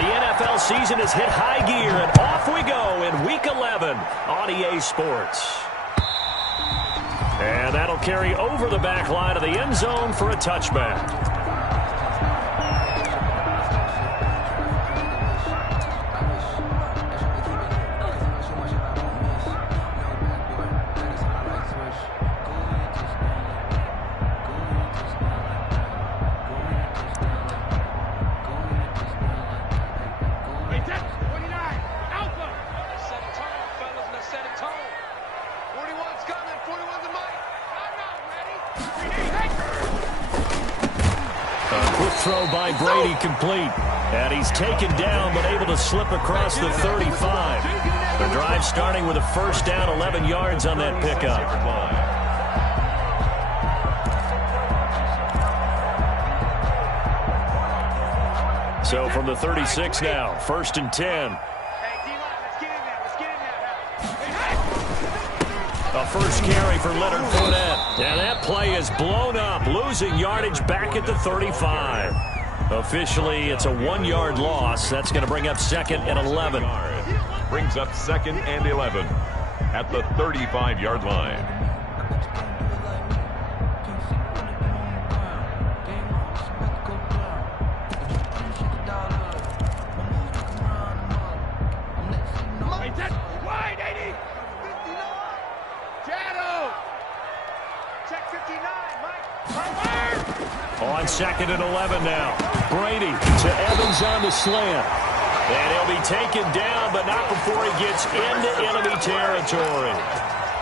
The NFL season has hit high gear, and off we go in Week 11 on EA Sports. And that'll carry over the back line of the end zone for a touchback. Throw by Brady complete. And he's taken down but able to slip across the 35. The drive starting with a first down, 11 yards on that pickup. So from the 36 now, 1st and 10. A first carry for Leonard Fournette. And that play is blown up, losing yardage back at the 35. Officially, it's a 1-yard loss. That's going to bring up 2nd and 11. Brings up 2nd and 11 at the 35-yard line. On 2nd and 11 now. Brady to Evans on the slant. And he'll be taken down, but not before he gets into enemy territory.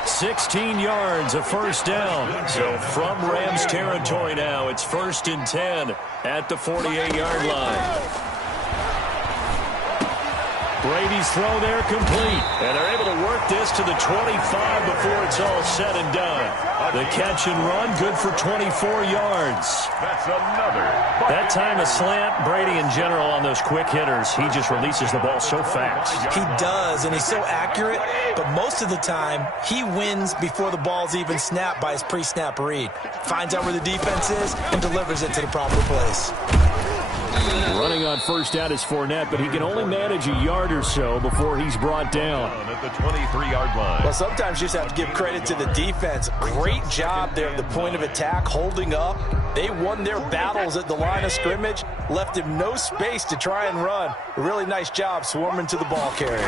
16 yards, a first down. So from Rams territory now, it's 1st and 10 at the 48-yard line. Brady's throw there complete. And they're able to work this to the 25 before it's all said and done. The catch and run, good for 24 yards. That's another. That time a slant. Brady in general on those quick hitters, he just releases the ball so fast. He does, and he's so accurate, but most of the time he wins before the ball's even snapped by his pre-snap read. Finds out where the defense is and delivers it to the proper place. Running on first down is Fournette, but he can only manage a yard or so before he's brought down. At the 23-yard line. Well, sometimes you just have to give credit to the defense. Great job there at the point of attack, holding up. They won their battles at the line of scrimmage, left him no space to try and run. A really nice job swarming to the ball carrier.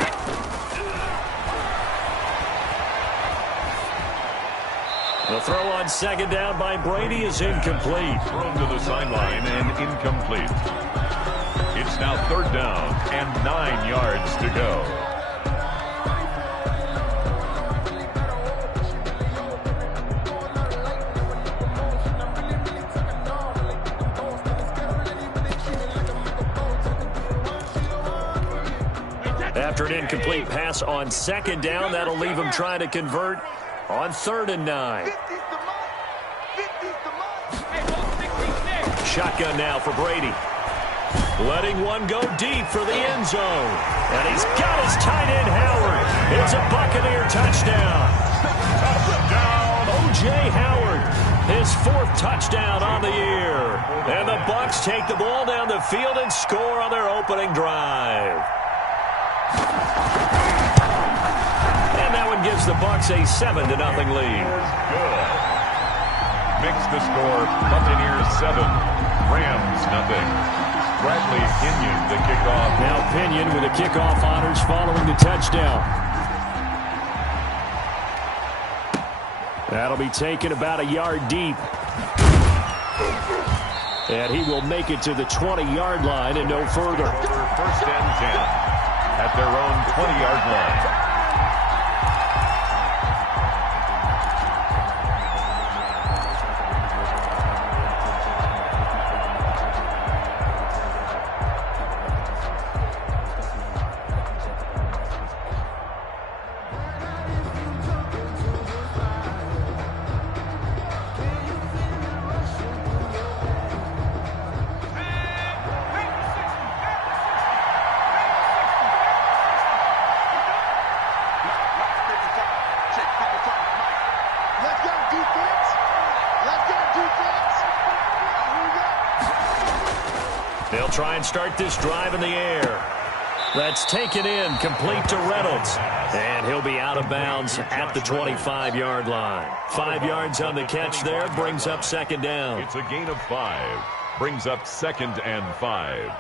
The throw on 2nd down by Brady is incomplete. Thrown to the sideline and incomplete. It's now 3rd down and 9 yards to go. After an incomplete pass on 2nd down, that'll leave him trying to convert on 3rd and 9. Shotgun now for Brady. Letting one go deep for the end zone. And he's got his tight end, Howard. It's a Buccaneer touchdown. O.J. Howard, his 4th touchdown on the year. And the Bucs take the ball down the field and score on their opening drive. And that one gives the Bucs a 7-0 lead. Good. Makes the score Buccaneers 7, Rams nothing. Bradley Pinion the kickoff. Now Pinion with the kickoff honors following the touchdown. That'll be taken about a yard deep. And he will make it to the 20-yard line and no further. 1st and 10 at their own 20-yard line. They'll try and start this drive in the air. That's taken in, complete to Reynolds. And he'll be out of bounds at the 25-yard line. 5 yards on the catch there, brings up second down. It's a gain of 5. Brings up 2nd and 5.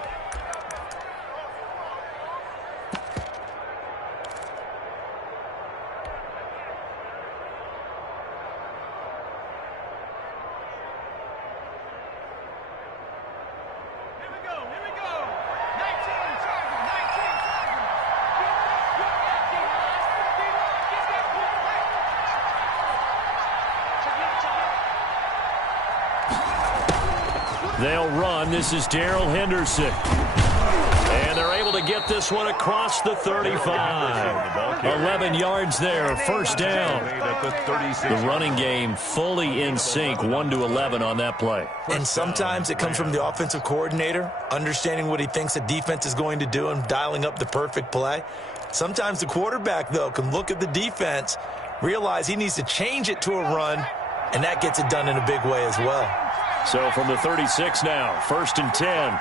They'll run. This is Darrell Henderson. And they're able to get this one across the 35. 11 yards there, first down. The running game fully in sync, 1-11 on that play. And sometimes it comes from the offensive coordinator, understanding what he thinks the defense is going to do and dialing up the perfect play. Sometimes the quarterback, though, can look at the defense, realize he needs to change it to a run, and that gets it done in a big way as well. So from the 36 now, 1st and 10.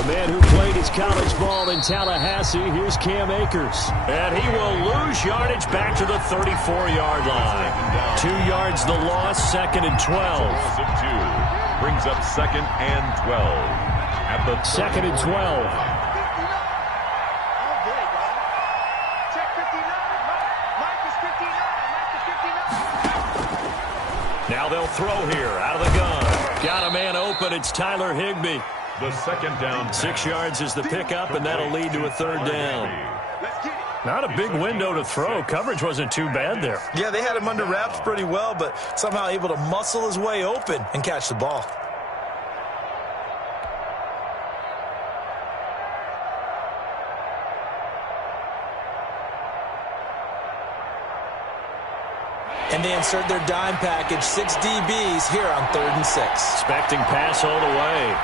A man who played his college ball in Tallahassee, here's Cam Akers. And he will lose yardage back to the 34-yard line. 2 yards the loss, 2nd and 12. Brings up 2nd and 12. At the 2nd and 12. Now they'll throw here, out of the gun. Got a man open, it's Tyler Higbee. The 2nd down. 6 yards is the pickup, and that'll lead to a 3rd down. Not a big window to throw. Coverage wasn't too bad there. Yeah, they had him under wraps pretty well, but somehow able to muscle his way open and catch the ball. And they insert their dime package, 6 DBs here on 3rd and 6. Expecting pass all the way.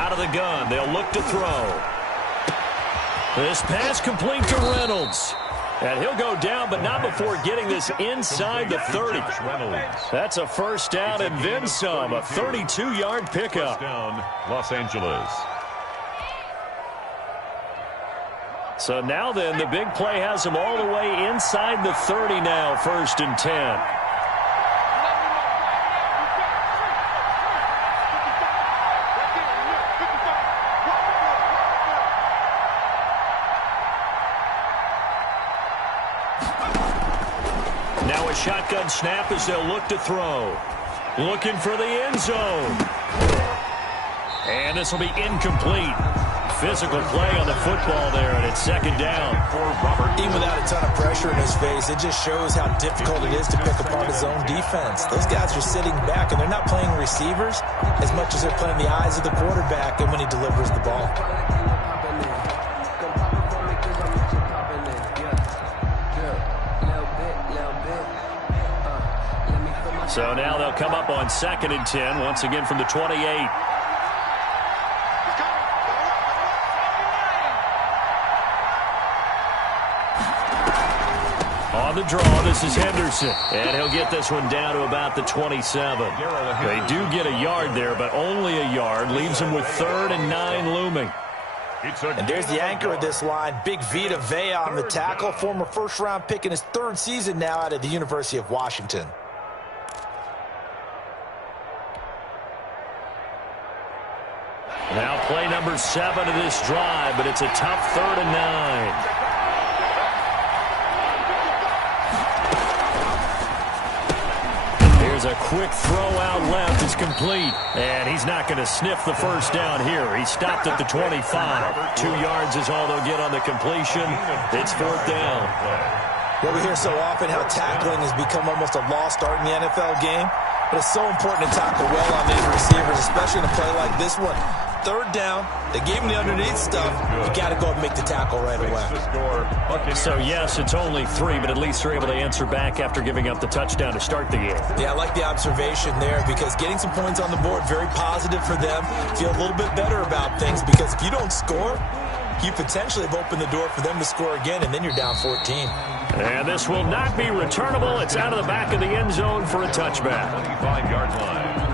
Out of the gun, they'll look to throw. This pass complete to Reynolds. And he'll go down, but not before getting this inside the 30. That's a first down and then some, a 32-yard pickup. Down, Los Angeles. So now then, the big play has him all the way inside the 30 now, 1st and 10. Now a shotgun snap as they'll look to throw. Looking for the end zone. And this will be incomplete. Physical play on the football there, and it's 2nd down. Even without a ton of pressure in his face, it just shows how difficult it is to pick apart his own defense. Those guys are sitting back, and they're not playing receivers as much as they're playing the eyes of the quarterback and when he delivers the ball. So now they'll come up on 2nd and 10, once again from the 28. On the draw, this is Henderson. And he'll get this one down to about the 27. They do get a yard there, but only a yard. Leaves them with 3rd and 9 looming. And there's the anchor of this line, Big Vita Vea on the tackle. Former first-round pick in his 3rd season now out of the University of Washington. Now play number 7 of this drive, but it's a tough 3rd and 9. Here's a quick throw out left. It's complete. And he's not going to sniff the first down here. He stopped at the 25. 2 yards is all they'll get on the completion. It's 4th down. Well, we hear so often how tackling has become almost a lost art in the NFL game. But it's so important to tackle well on these receivers, especially in a play like this one. third down. They gave him the underneath stuff. You got to go and make the tackle right away. So, yes, it's only 3, but at least they're able to answer back after giving up the touchdown to start the game. Yeah, I like the observation there because getting some points on the board, very positive for them. Feel a little bit better about things because if you don't score, you potentially have opened the door for them to score again, and then you're down 14. And this will not be returnable. It's out of the back of the end zone for a touchback. 25-yard line.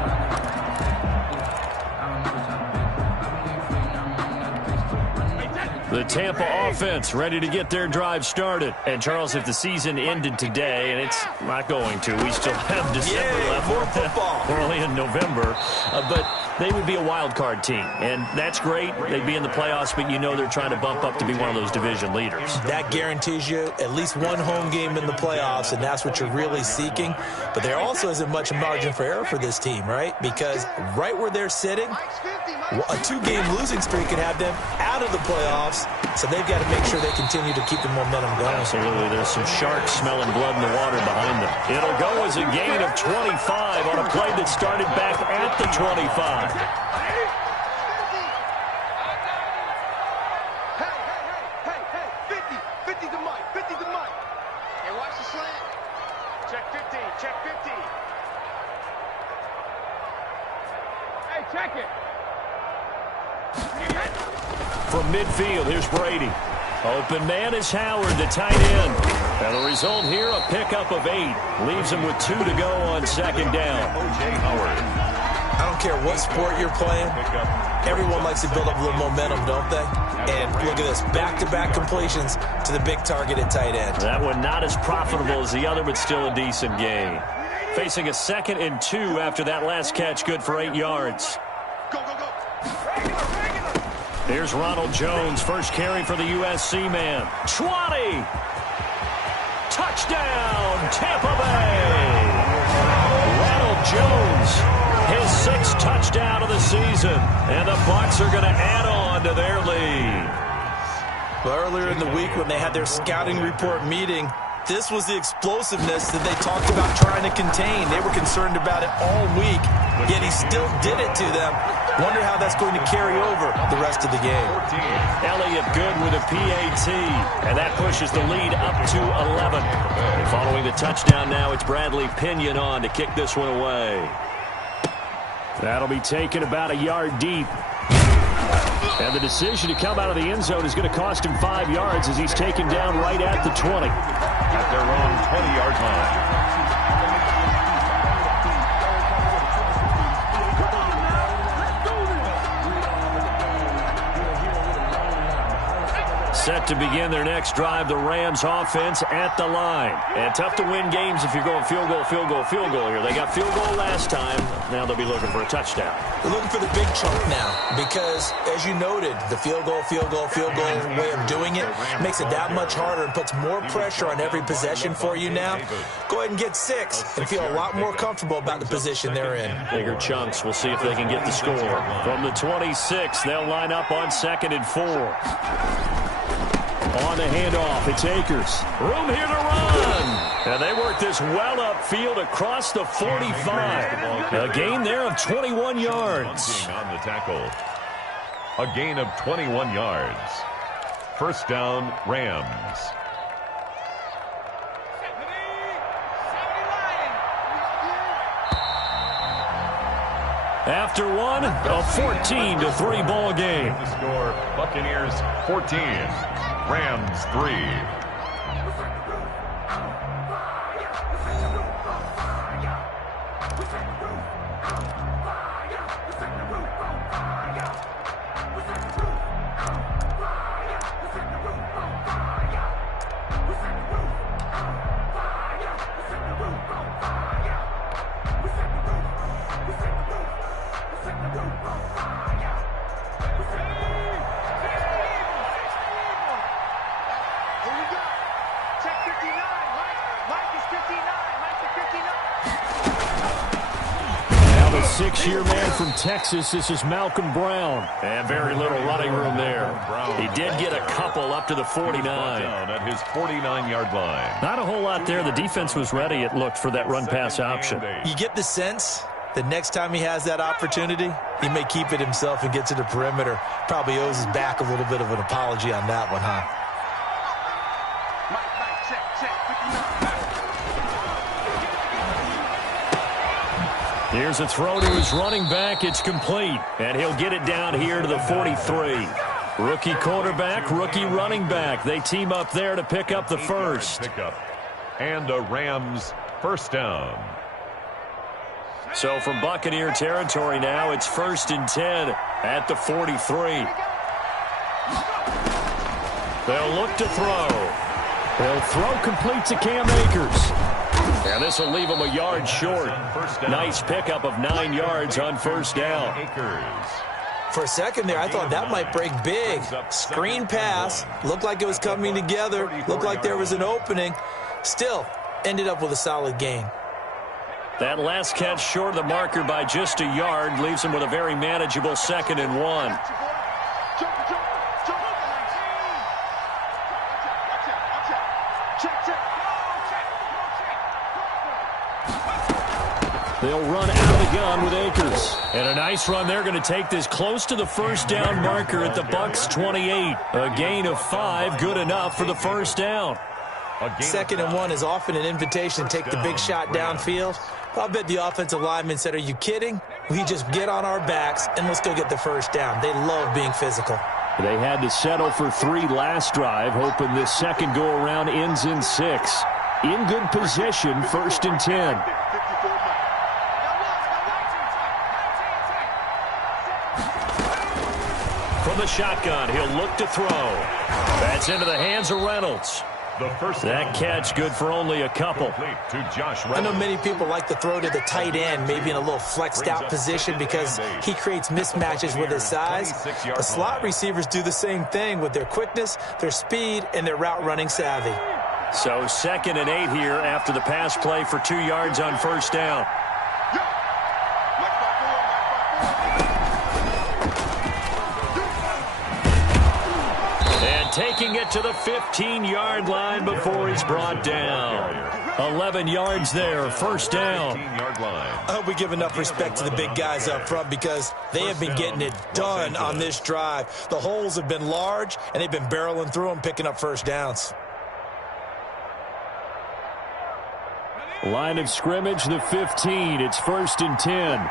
The Tampa offense ready to get their drive started. And, Charles, if the season ended today, and it's not going to, we still have December left. More football. We're only in November. But they would be a wild card team. And that's great. They'd be in the playoffs, but you know they're trying to bump up to be one of those division leaders. That guarantees you at least one home game in the playoffs, and that's what you're really seeking. But there also isn't much margin for error for this team, right? Because right where they're sitting, a 2-game losing streak could have them out of the playoffs, so they've got to make sure they continue to keep the momentum going. Absolutely. There's some sharks smelling blood in the water behind them. It'll go as a gain of 25 on a play that started back at the 25. From midfield, here's Brady. Open man is Howard, the tight end. And the result here, a pickup of 8. Leaves him with 2 to go on second down. O.J. Howard. I don't care what sport you're playing. Everyone likes to build up a little momentum, don't they? And look at this, back-to-back completions to the big target at tight end. That one not as profitable as the other, but still a decent gain. Facing a 2nd and 2 after that last catch, good for 8 yards. Here's Ronald Jones, first carry for the USC man. 20! Touchdown, Tampa Bay! Ronald Jones, his 6th touchdown of the season. And the Bucs are going to add on to their lead. Well, earlier in the week when they had their scouting report meeting, this was the explosiveness that they talked about trying to contain. They were concerned about it all week, yet he still did it to them. Wonder how that's going to carry over the rest of the game. Elliott good with a PAT, and that pushes the lead up to 11. And following the touchdown now, it's Bradley Pinion on to kick this one away. That'll be taken about a yard deep. And the decision to come out of the end zone is going to cost him 5 yards as he's taken down right at the 20. At their own 20-yard line. Set to begin their next drive, the Rams offense at the line. And tough to win games if you're going field goal, field goal, field goal here. They got field goal last time. Now they'll be looking for a touchdown. They're looking for the big chunk now because, as you noted, the field goal way of doing it makes it that much harder and puts more pressure on every possession for you now. Go ahead and get 6 and feel a lot more comfortable about the position they're in. Bigger chunks. We'll see if they can get the score. From the 26, they'll line up on 2nd and 4. On the handoff, it's Akers. Room here to run. And they work this well upfield across the 45. A gain there of 21 yards. On the tackle. A gain of 21 yards. First down, Rams. After one, a 14-3 ball game. The score, Buccaneers 14. Rams 3. Six-year man from Texas, this is Malcolm Brown. And very little running room there. He did get a couple up to the 49. Down at his 49-yard line. Not a whole lot there. The defense was ready, it looked, for that run-pass option. You get the sense The next time he has that opportunity, he may keep it himself and get to the perimeter. Probably owes his back a little bit of an apology on that one, huh? Here's a throw to his running back. It's complete, and he'll get it down here to the 43. Rookie quarterback, rookie running back. They team up there to pick up the first. And a Rams first down. So from Buccaneer territory now, it's 1st and 10 at the 43. They'll look to throw. They'll throw complete to Cam Akers. And this will leave him a yard short. Nice pickup of 9 yards on first down. For a second there, I thought that might break big. Screen pass. Looked like it was coming together. Looked like there was an opening. Still, ended up with a solid gain. That last catch short of the marker by just a yard leaves him with a very manageable 2nd and 1. They'll run out of the gun with Akers. And a nice run. They're going to take this close to the first down marker at the Bucs 28. A gain of 5, good enough for the first down. 2nd and 1 is often an invitation to take the big shot downfield. I'll bet the offensive lineman said, are you kidding? We just get on our backs and let's go get the first down. They love being physical. They had to settle for 3 last drive, hoping this second go-around ends in 6. In good position, 1st and 10. From the shotgun, he'll look to throw. That's into the hands of Reynolds. That catch good for only a couple. I know many people like to throw to the tight end, maybe in a little flexed out position because he creates mismatches with his size. The slot receivers do the same thing with their quickness, their speed, and their route running savvy. So 2nd and 8 here after the pass play for 2 yards on first down. Taking it to the 15-yard line before he's brought down. 11 yards there, first down. I hope we give enough respect to the big guys up front because they have been getting it done on this drive. The holes have been large, and they've been barreling through them, picking up first downs. Line of scrimmage, the 15. It's 1st and 10.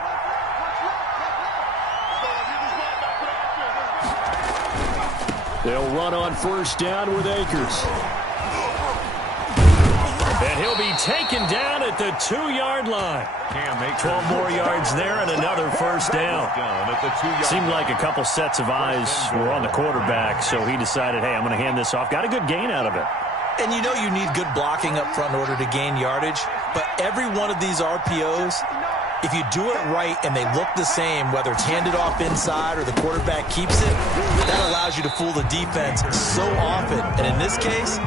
They'll run on first down with Akers. And he'll be taken down at the 2-yard line. 12 more yards there and another first down. Seemed like a couple sets of eyes were on the quarterback, so he decided, hey, I'm going to hand this off. Got a good gain out of it. And you know you need good blocking up front in order to gain yardage, but every one of these RPOs, if you do it right and they look the same, whether it's handed off inside or the quarterback keeps it, that allows you to fool the defense so often. And in this case,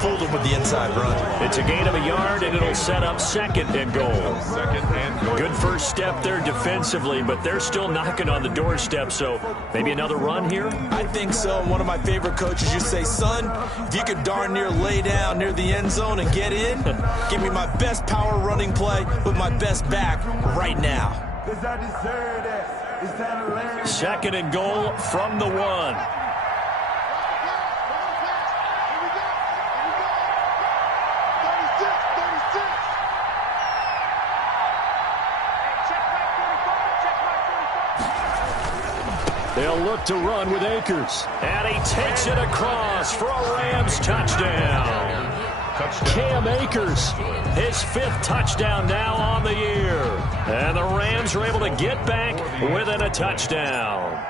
fooled them with the inside run. It's a gain of a yard, and it'll set up 2nd and goal. Good first step there defensively, but they're still knocking on the doorstep, so maybe another run here? I think so. One of my favorite coaches used to say, son, if you could darn near lay down near the end zone and get in, give me my best power running play with my best back right now. 2nd and goal from the 1. They'll look to run with Akers. And he takes it across for a Rams touchdown. Cam Akers, his 5th touchdown now on the year. And the Rams are able to get back within a touchdown.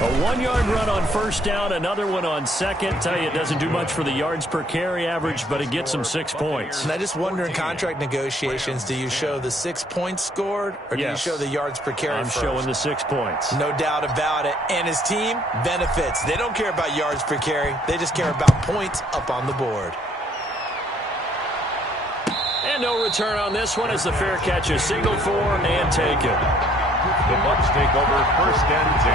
A 1-yard run on first down, another one on second. Tell you, it doesn't do much for the yards per carry average, but it gets them 6 points. And I just wonder in contract negotiations, do you show the 6 points scored, or do you show the yards per carry I'm showing the 6 points. No doubt about it. And his team benefits. They don't care about yards per carry. They just care about points up on the board. And no return on this one as the fair catch is signaled for and taken. The Bucs take over 1st and 10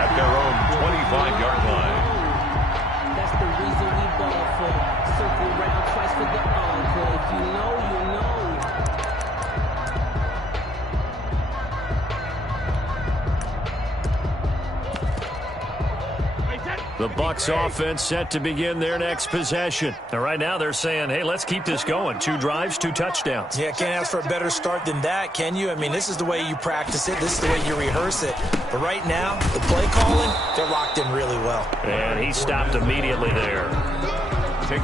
at their own 25-yard line. That's the reason we ball for. Circle round twice for the encore. If you know, you know. The Bucs offense set to begin their next possession. And right now they're saying, hey, let's keep this going. 2 drives, 2 touchdowns. Yeah, can't ask for a better start than that, can you? I mean, this is the way you practice it. This is the way you rehearse it. But right now, the play calling, they're locked in really well. And he stopped immediately there.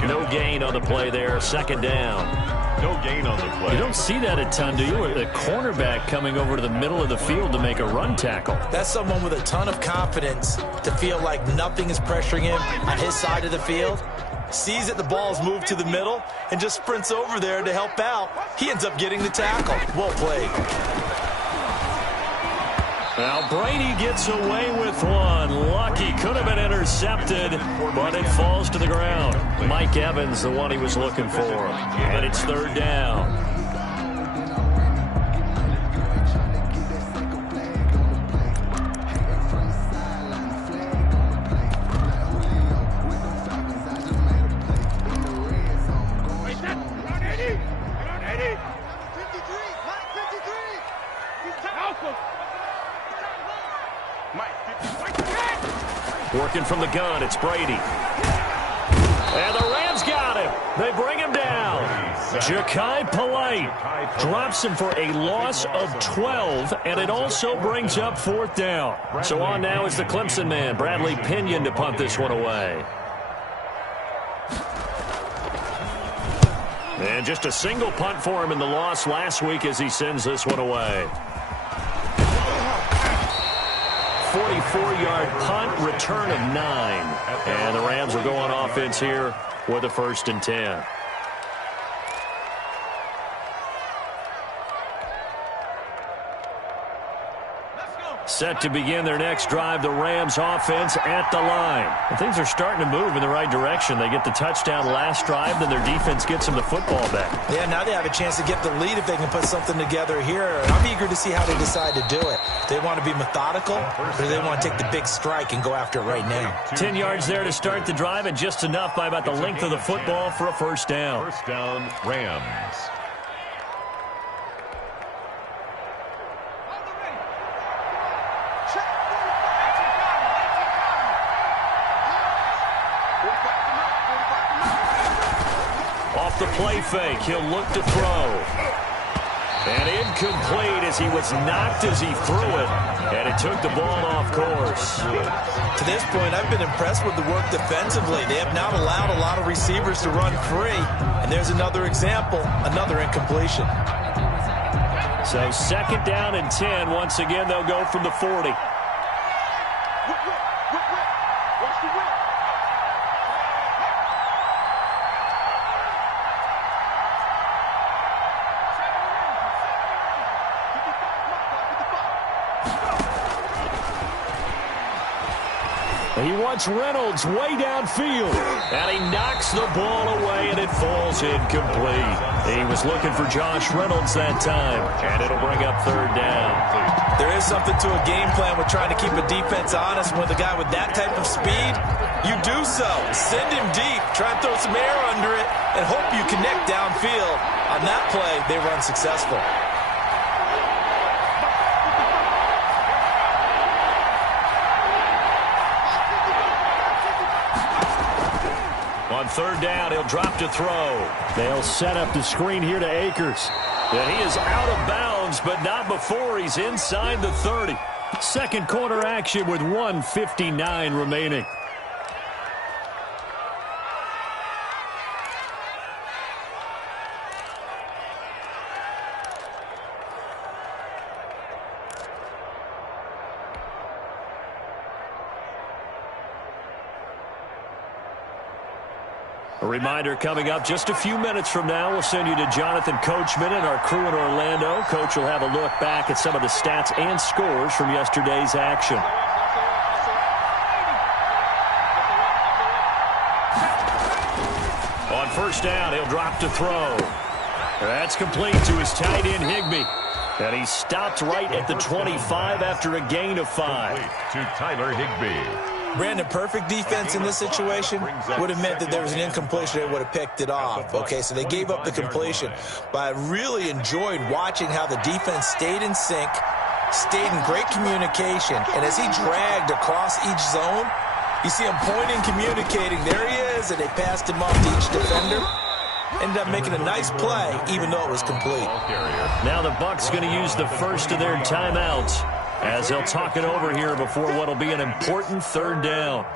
No gain on the play there. 2nd down. No gain on the play. You don't see that a ton, do you? A cornerback coming over to the middle of the field to make a run tackle. That's someone with a ton of confidence to feel like nothing is pressuring him on his side of the field. Sees that the ball's moved to the middle and just sprints over there to help out. He ends up getting the tackle. Well played. Now Brady gets away with one. Lucky, could have been intercepted, but it falls to the ground. Mike Evans, the one he was looking for. And it's 3rd down. Working from the gun, it's Brady. And the Rams got him. They bring him down. Ja'Kai Polite drops him for a loss of 12, and it also brings up 4th down. So on now is the Clemson man, Bradley Pinion, to punt this one away. And just a single punt for him in the loss last week as he sends this one away. 44-yard punt, return of 9. And the Rams will go on offense here with a 1st and 10. Set to begin their next drive, the Rams offense at the line. And things are starting to move in the right direction. They get the touchdown last drive, then their defense gets them the football back. Yeah, now they have a chance to get the lead if they can put something together here. And I'm eager to see how they decide to do it. Do they want to be methodical, or do they want to take the big strike and go after it right now? 10 yards there to start the drive, and just enough by about the length of the football for a 1st down. 1st down, Rams. Off the play fake, he'll look to throw. And incomplete as he was knocked as he threw it. And it took the ball off course. To this point, I've been impressed with the work defensively. They have not allowed a lot of receivers to run free. And there's another example, another incompletion. So 2nd down and 10. Once again, they'll go from the 40. He wants Reynolds way downfield. And he knocks the ball away, and it falls incomplete. He was looking for Josh Reynolds that time. And it'll bring up 3rd down. There is something to a game plan with trying to keep a defense honest. With a guy with that type of speed, you do so. Send him deep. Try and throw some air under it and hope you connect downfield. On that play, they were unsuccessful. On 3rd down, he'll drop to throw. They'll set up the screen here to Akers. And he is out of bounds, but not before he's inside the 30. 2nd quarter action with 1:59 remaining. A reminder coming up just a few minutes from now, we'll send you to Jonathan Coachman and our crew in Orlando. Coach will have a look back at some of the stats and scores from yesterday's action. On 1st down, he'll drop to throw. That's complete to his tight end, Higbee. And he stopped right at the 25 after a gain of 5. To Tyler Higbee. Brandon, perfect defense in this situation would have meant that there was an incompletion. They would have picked it off. Okay, so they gave up the completion. But I really enjoyed watching how the defense stayed in sync, stayed in great communication, and as he dragged across each zone, You see him pointing, communicating. There he is, and they passed him off to each defender. Ended up making a nice play, even though it was complete. Now the Bucs going to use the first of their timeouts as they'll talk it over here before what will be an important third down.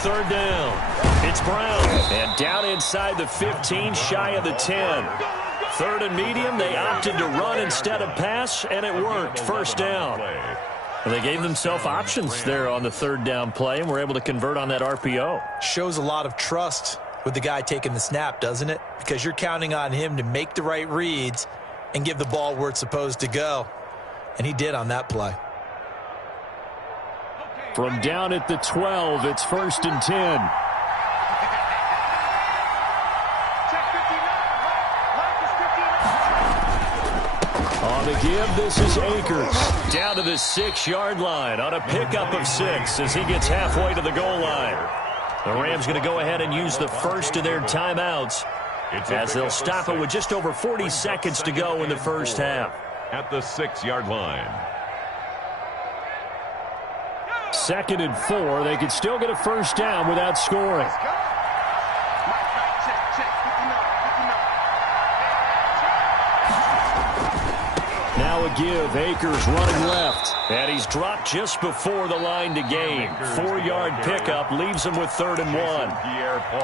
Third down. It's Brown. And down inside the 15, shy of the 10. Third and medium, they opted to run instead of pass, and it worked. First down. And they gave themselves options there on the third down play, and were able to convert on that RPO. Shows a lot of trust with the guy taking the snap, doesn't it? Because you're counting on him to make the right reads and give the ball where it's supposed to go. And he did on that play. From down at the 12, it's 1st and 10. On the give, this is Akers. Down to the 6-yard line on a pickup of 6 as he gets halfway to the goal line. The Rams going to go ahead and use the first of their timeouts as they'll stop it with just over 40 seconds to go in the first half. At the 6-yard line. 2nd and 4. They could still get a first down without scoring. Now a give. Akers running left. And he's dropped just before the line to gain. 4-yard pickup leaves him with 3rd and 1.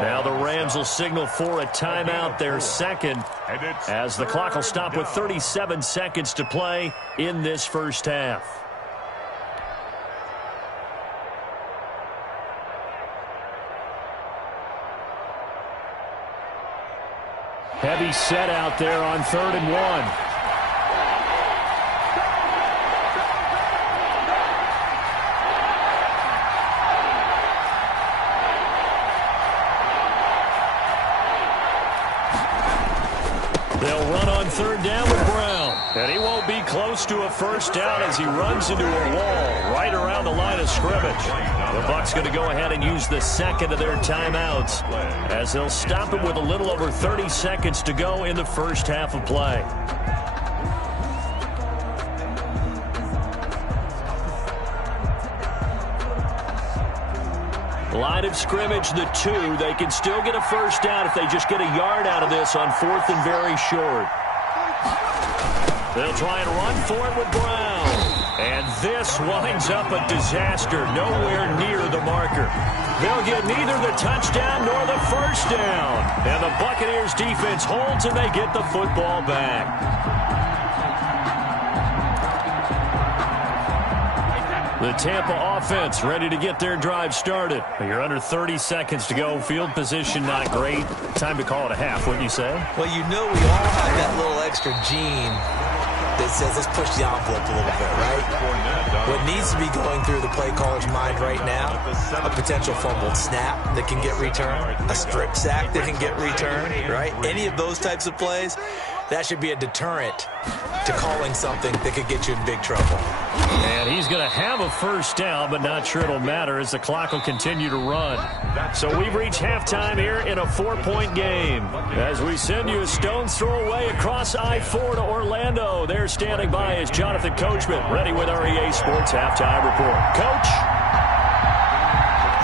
Now the Rams will signal for a timeout, their second, as the clock will stop with 37 seconds to play in this first half. Heavy set out there on 3rd and 1. They'll run on 3rd down with Brown. And he won't be close to a first down as he runs into a wall right around the line of scrimmage. The Bucs going to go ahead and use the second of their timeouts as they'll stop it with a little over 30 seconds to go in the first half of play. Line of scrimmage, the 2. They can still get a first down if they just get a yard out of this on 4th and very short. They'll try and run for it with Brown. And this winds up a disaster, nowhere near the marker. They'll get neither the touchdown nor the first down. And the Buccaneers defense holds and they get the football back. The Tampa offense ready to get their drive started. You're under 30 seconds to go. Field position not great. Time to call it a half, wouldn't you say? Well, you know we all have that little extra gene that says let's push the envelope a little bit, right? What needs to be going through the play caller's mind right now, a potential fumbled snap that can get returned, a strip sack that can get returned, right? Any of those types of plays, that should be a deterrent to calling something that could get you in big trouble. And he's going to have a first down, but not sure it'll matter as the clock will continue to run. So we've reached halftime here in a 4-point game. As we send you a stone's throw away across I-4 to Orlando. There standing by is Jonathan Coachman, ready with our EA Sports Halftime Report. Coach?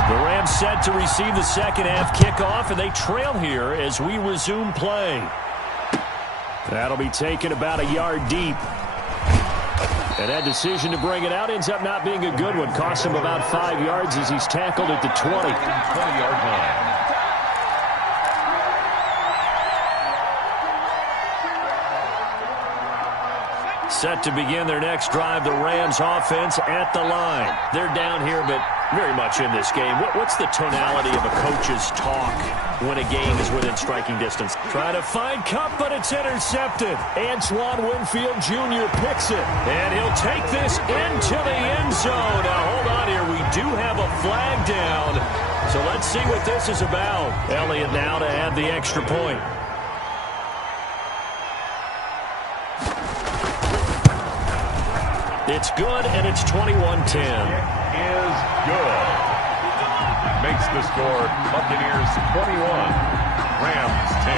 The Rams set to receive the second half kickoff, and they trail here as we resume play. That'll be taken about a yard deep. And that decision to bring it out ends up not being a good one. Costs him about 5 yards as he's tackled at the 20-yard line. Set to begin their next drive, the Rams offense at the line. They're down here, but very much in this game. What's the tonality of a coach's talk when a game is within striking distance? Trying to find Kupp, but it's intercepted. Antoine Winfield Jr. picks it, and he'll take this into the end zone. Now, hold on here. We do have a flag down, so let's see what this is about. Elliott now to add the extra point. It's good, and it's 21-10. Is good. Makes the score Buccaneers 21, Rams 10.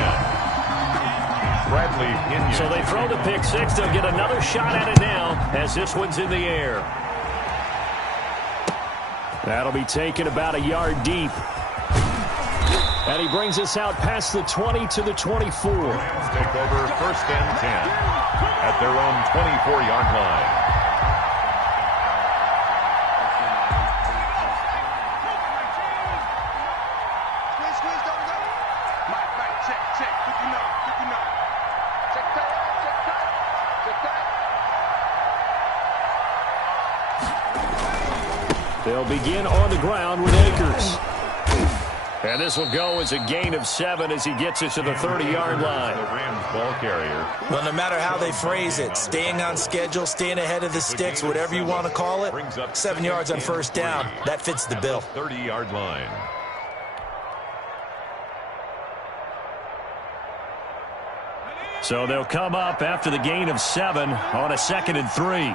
Bradley Pinion. So they throw the pick six. They'll get another shot at it now as this one's in the air. That'll be taken about a yard deep. And he brings us out past the 20 to the 24. Rams take over 1st and 10 at their own 24-yard line. They'll begin on the ground with Akers. And this will go as a gain of 7 as he gets it to the 30-yard line. The Rams ball carrier. Well, no matter how they phrase it, staying on schedule, staying ahead of the sticks, whatever you want to call it, 7 yards on 1st down, that fits the bill. 30-yard line. So they'll come up after the gain of 7 on a 2nd and 3.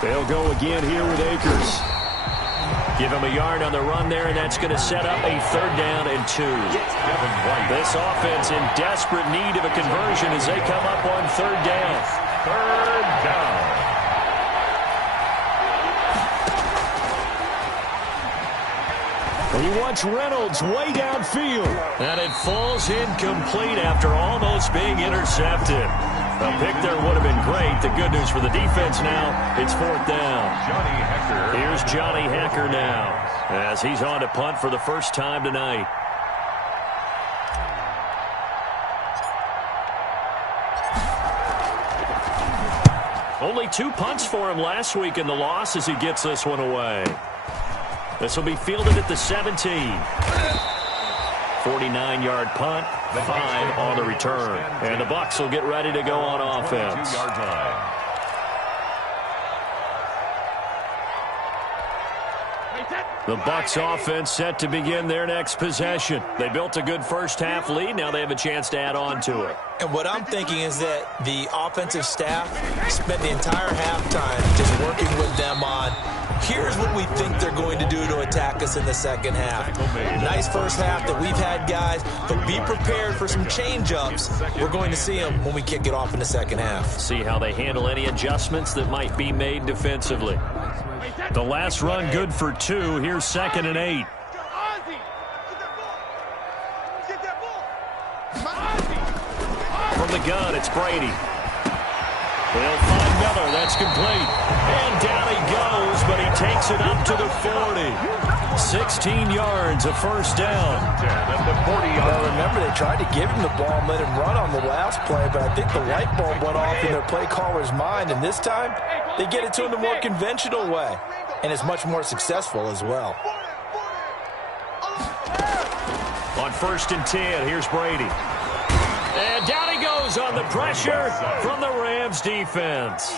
They'll go again here with Akers. Give him a yard on the run there, and that's going to set up a 3rd down and 2. This offense in desperate need of a conversion as they come up on 3rd down. 3rd down. He wants Reynolds way downfield. And it falls incomplete after almost being intercepted. A pick there would have been great. The good news for the defense now, it's 4th down. Johnny Hecker. Here's Johnny Hecker now as he's on to punt for the first time tonight. Only 2 punts for him last week in the loss as he gets this one away. This will be fielded at the 17. 49-yard punt, 5 on the return. And the Bucs will get ready to go on offense. 2-yard line. The Bucs offense set to begin their next possession. They built a good first-half lead. Now they have a chance to add on to it. And what I'm thinking is that the offensive staff spent the entire halftime just working with them on, here's what we think they're going to do to attack us in the second half. Nice first half that we've had, guys, but be prepared for some change-ups. We're going to see them when we kick it off in the second half. See how they handle any adjustments that might be made defensively. The last run good for 2. Here's 2nd and 8. From the gun, it's Brady. They'll find Miller. That's complete. And down he goes, but he takes it up to the 40. 16 yards, a 1st down. At the 40-yard Well, remember, they tried to give him the ball and let him run on the last play, but I think the light bulb went off in their play caller's mind, and this time they get it to him the more conventional way, and it's much more successful as well. On 1st and 10, here's Brady. And down he goes on the pressure from the Rams defense.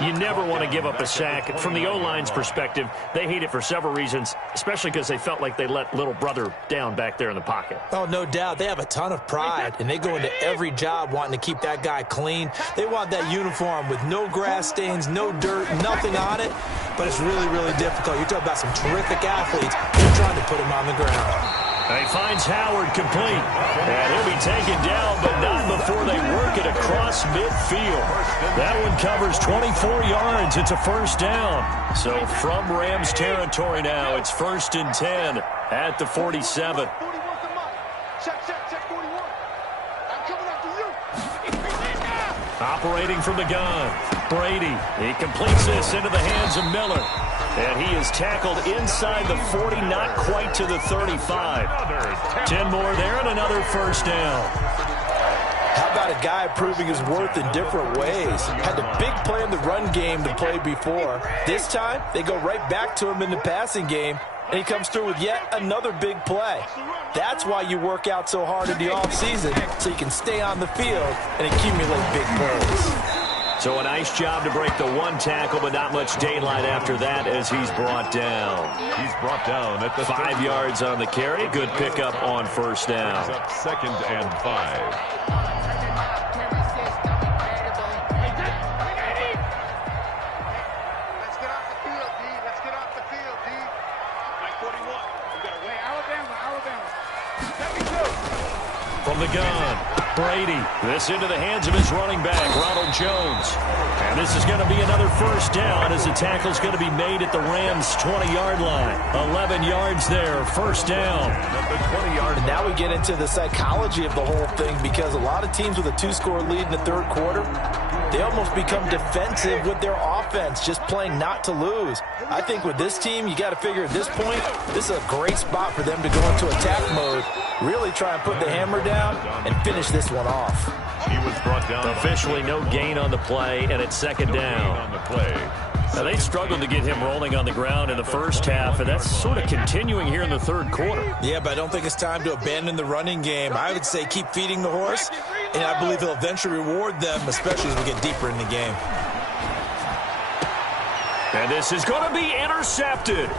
You never want to give up a sack. From the O-line's perspective, they hate it for several reasons, especially because they felt like they let little brother down back there in the pocket. Oh, no doubt. They have a ton of pride, and they go into every job wanting to keep that guy clean. They want that uniform with no grass stains, no dirt, nothing on it, but it's really, really difficult. You're talking about some terrific athletes. They're trying to put him on the ground. He finds Howard complete. And he'll be taken down, but not before they work it across midfield. That one covers 24 yards. It's a 1st down. So from Rams territory now, it's 1st and 10 at the 47. Operating from the gun, Brady. He completes this into the hands of Miller. And he is tackled inside the 40, not quite to the 35. 10 more there and another 1st down. How about a guy proving his worth in different ways? Had the big play in the run game to play before. This time, they go right back to him in the passing game, and he comes through with yet another big play. That's why you work out so hard in the offseason, so you can stay on the field and accumulate big plays. So a nice job to break the 1 tackle, but not much daylight after that as he's brought down. He's brought down at the 5 yards on the carry. Good pickup on 1st down. 2nd and 5. from the gun. Brady, this into the hands of his running back, Ronald Jones. And this is going to be another first down as the tackle's going to be made at the Rams' 20-yard line. 11 yards there, first down. And now we get into the psychology of the whole thing, because a lot of teams with a 2-score lead in the third quarter, they almost become defensive with their offense, just playing not to lose. I think with this team, you got to figure at this point, this is a great spot for them to go into attack mode, really try and put the hammer down and finish this one off. He was brought down. Officially no gain on the play, and it's second down. On the play. Now, they struggled to get him rolling on the ground in the first half, and that's sort of continuing here in the third quarter. Yeah, but I don't think it's time to abandon the running game. I would say keep feeding the horse, and I believe he'll eventually reward them, especially as we get deeper in the game. And this is going to be intercepted.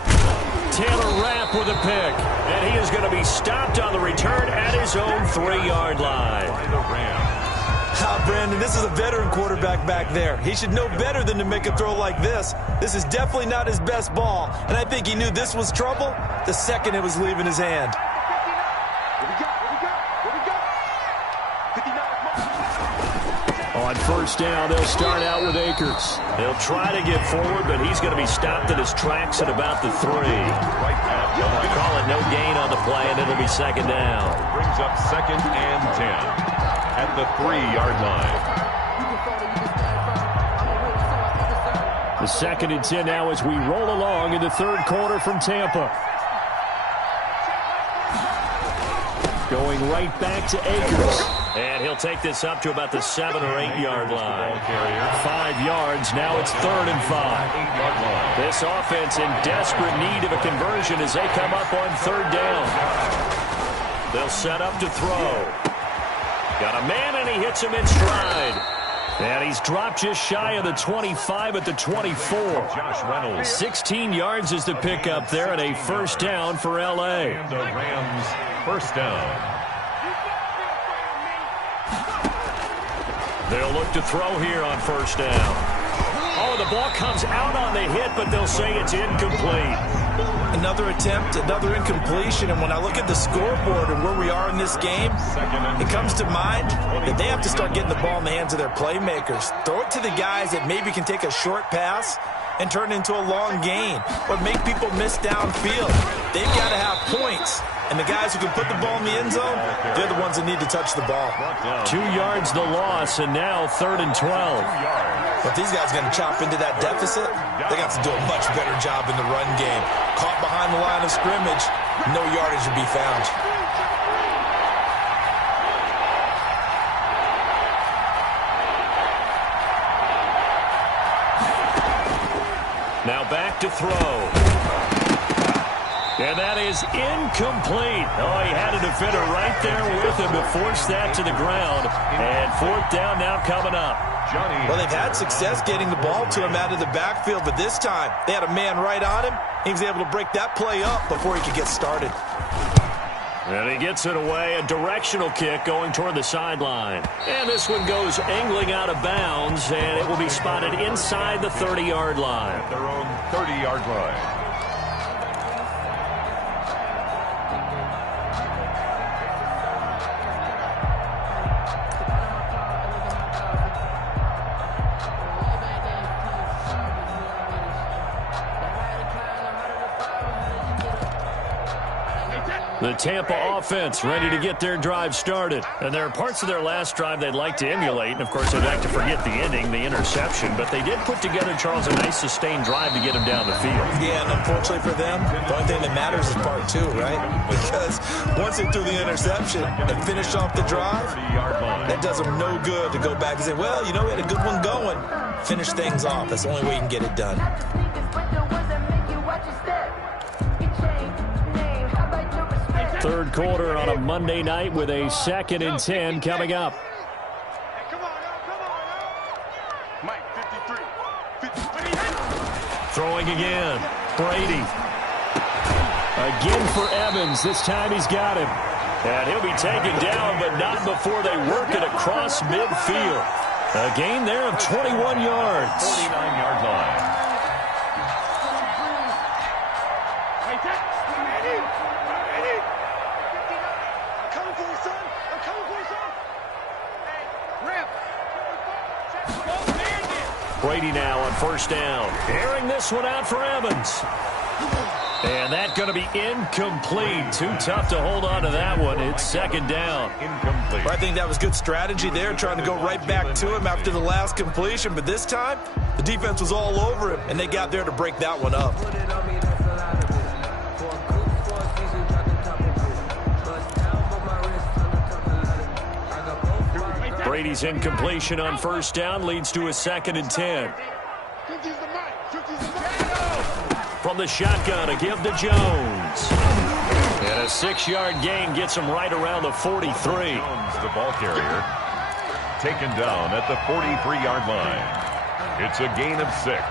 Taylor Rapp with a pick, and he is going to be stopped on the return at his own 3-yard line. By the Rams. Brandon, this is a veteran quarterback back there. He should know better than to make a throw like this. This is definitely not his best ball, and I think he knew this was trouble the second it was leaving his hand. On first down, they'll start out with Akers. They'll try to get forward, but he's going to be stopped in his tracks at about the 3. They call it no gain on the play, and it'll be second down. Brings up second and 10 at the 3-yard line. The second and 10 now as we roll along in the third quarter from Tampa. Going right back to Akers. And he'll take this up to about the 7 or 8 yard line. 5 yards. Now it's third and 5. This offense in desperate need of a conversion as they come up on third down. They'll set up to throw. Got a man, and he hits him in stride. And he's dropped just shy of the 25 at the 24. Josh Reynolds. 16 yards is the pickup there, and a first down for L.A. And the Rams first down. They'll look to throw here on first down. Oh, the ball comes out on the hit, but they'll say it's incomplete. Another attempt, another incompletion, and when I look at the scoreboard and where we are in this game, it comes to mind that they have to start getting the ball in the hands of their playmakers. Throw it to the guys that maybe can take a short pass and turn it into a long gain, or make people miss downfield. They've got to have points. And the guys who can put the ball in the end zone, they're the ones that need to touch the ball. 2 yards the loss, and now third and 12. But these guys are going to chop into that deficit. They got to do a much better job in the run game. Caught behind the line of scrimmage, no yardage to be found. Now back to throw. And that is incomplete. Oh, he had a defender right there with him to force that to the ground. And fourth down now coming up. Well, they've had success getting the ball to him out of the backfield, but this time they had a man right on him. He was able to break that play up before he could get started. And he gets it away, a directional kick going toward the sideline. And this one goes angling out of bounds, and it will be spotted inside the 30-yard line. At their own 30-yard line. The Tampa offense ready to get their drive started. And there are parts of their last drive they'd like to emulate. And, of course, they'd like to forget the ending, the interception. But they did put together, Charles, a nice sustained drive to get them down the field. Yeah, and unfortunately for them, the only thing that matters is part 2, right? Because once they threw the interception and finished off the drive, that does them no good to go back and say, well, you know, we had a good one going. Finish things off. That's the only way you can get it done. Third quarter on a Monday night with a 2nd and 10 coming up. Throwing again. Brady. Again for Evans. This time he's got him. And he'll be taken down, but not before they work it across midfield. A gain there of 21 yards. 49-yard line. Brady now on first down. Airing this one out for Evans. And that's going to be incomplete. Too tough to hold on to that one. It's second down. Incomplete. I think that was good strategy there, trying to go right back to him after the last completion. But this time, the defense was all over him, and they got there to break that one up. Brady's incompletion on first down leads to a 2nd and 10. From the shotgun, a give to Jones. And a 6-yard gain gets him right around the 43. Jones, the ball carrier, taken down at the 43-yard line. It's a gain of 6.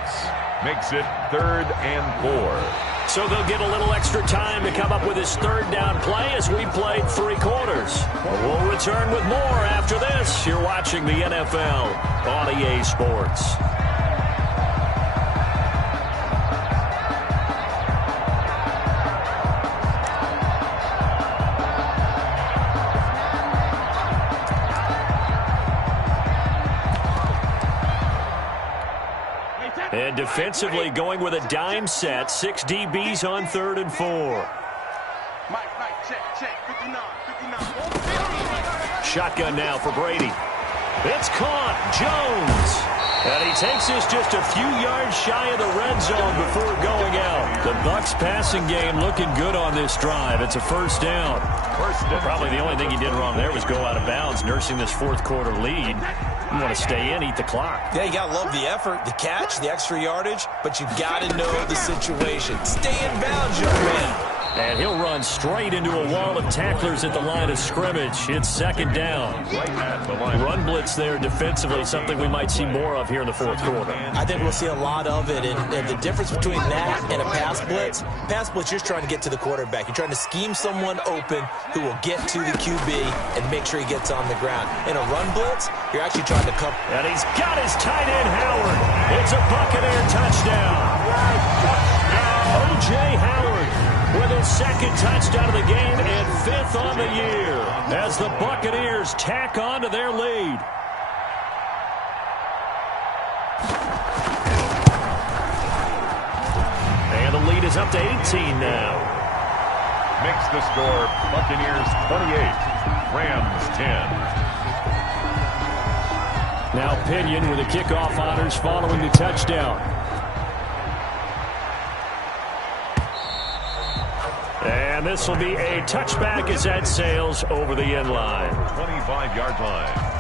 Makes it 3rd and 4. So they'll get a little extra time to come up with his 3rd down play as we played 3 quarters. We'll return with more after this. You're watching the NFL on EA Sports. And defensively going with a dime set. 6 DBs on 3rd and 4. Shotgun now for Brady. It's caught. Jones. And he takes this just a few yards shy of the red zone before going out. The Bucs passing game looking good on this drive. It's a first down. Probably the only thing he did wrong there was go out of bounds, nursing this 4th quarter lead. You want to stay in, eat the clock. Yeah, you got to love the effort, the catch, the extra yardage, but you got to know the situation. Stay in bounds, young man. And he'll run straight into a wall of tacklers at the line of scrimmage. It's 2nd down. Run blitz there defensively, something we might see more of here in the 4th quarter. I think we'll see a lot of it, and the difference between that and a pass blitz, you're trying to get to the quarterback. You're trying to scheme someone open who will get to the QB and make sure he gets on the ground. In a run blitz, you're actually trying to cover. And he's got his tight end, Howard. It's a Buccaneer touchdown. O.J. Howard with his 2nd touchdown of the game and 5th on the year as the Buccaneers tack on to their lead. And the lead is up to 18 now. Makes the score Buccaneers 28, Rams 10. Now Pinion with the kickoff honors following the touchdown. And this will be a touchback as that sails over the end line. 25-yard line.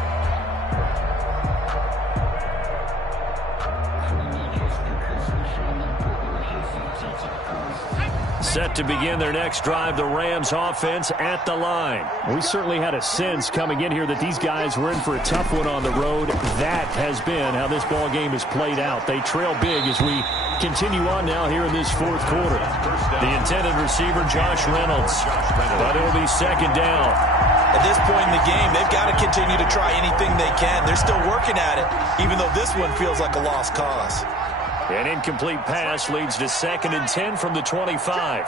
Set to begin their next drive, the Rams offense at the line. We certainly had a sense coming in here that these guys were in for a tough one on the road. That has been how this ball game has played out. They trail big as we continue on now here in this 4th quarter. The intended receiver, Josh Reynolds. But it'll be 2nd down. At this point in the game, they've got to continue to try anything they can. They're still working at it, even though this one feels like a lost cause. An incomplete pass leads to 2nd and 10 from the 25.